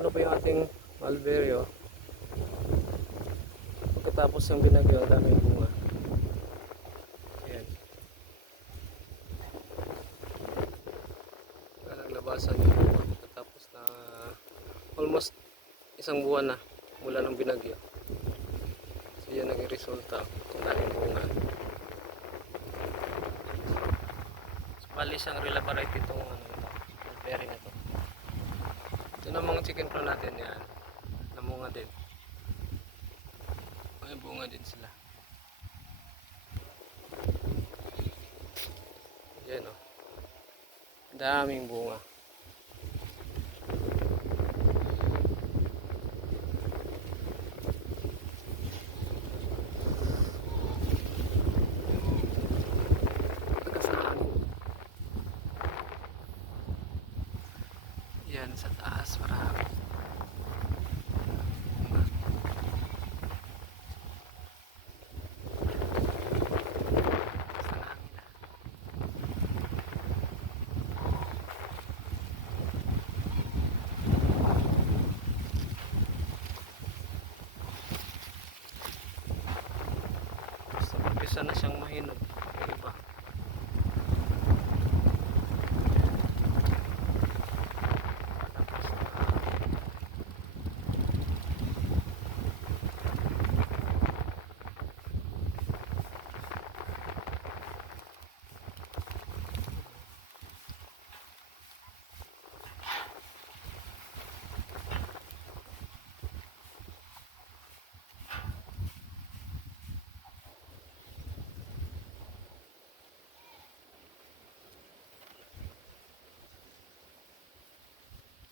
na po yung ating mulberry, oh. Pagkatapos ng binagyo, ang daming bunga. Ayan. Naglabasan yung bunga pagkatapos na almost isang buwan na mula ng binagyo. So yan naging resulta. Ang daming bunga. So bali siyang relabarite itong mulberry na to. Ito na mga chicken prawn natin, yan. Namunga din. May bunga din sila. Yan, oh. Daming bunga. Yan sa taas, marami. Umpisa na siyang mahinog. Yung iba.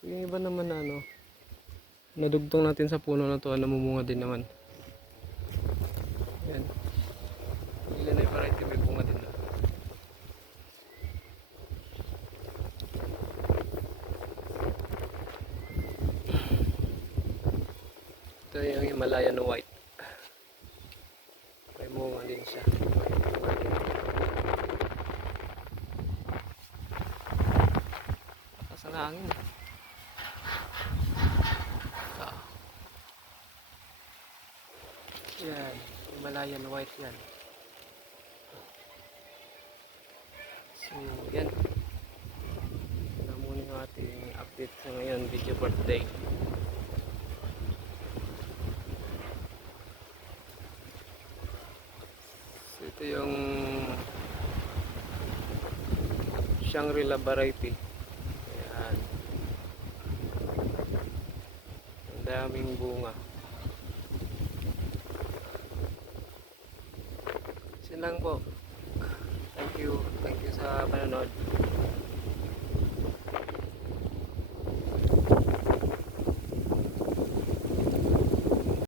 Yung iba naman na nadugtong natin sa puno na to, namumunga din naman. Yan. Ilan na yung variety, may bunga din na. Ito yung Himalayan white. May bunga din siya. Lakas ng hangin. Yan, Himalayan white yan. So, yan. Ito muna yung ating update sa ngayon, video birthday. So, ito yung Shangri-La variety. Ayan. Ang daming bunga. Yan lang po. Thank you sa panonood.